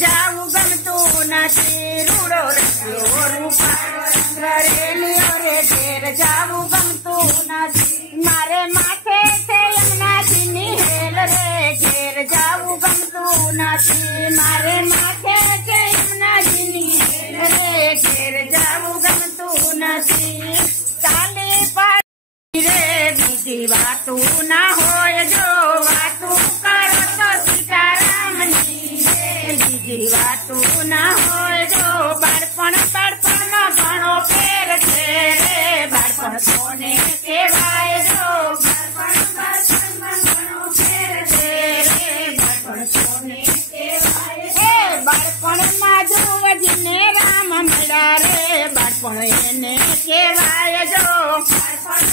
જાવું ગમતું નથી, રૂડો રસ્યો રૂપાળો રંગરેલિયો રે ઘેર જાવું ગમતું નથી, મારે માથે છે યમુનાજીની હેલ રે ઘેર જાવું ગમતું નથી, મારે માથે છે યમુનાજીની હેલ રે ઘેર જાવું ગમતું નથી, ચાલી પાડી રે બીજી વાતું ના હોય, જો વાતું કરો તો સીતારામની રે બીજી વાતું ના હોય, જો બાળપણમાં ઘણો ફેર છે રે, બાળપણ કોને કહેવાય, જો બાળપણમાં ઘણો ફેર છે રે, બાળપણ કોને કહેવાય, એ બાળપણમાં ધ્રુવજીને રામ મળ્યા રે, બાળપણ એને કહેવાય, જો બાળપણ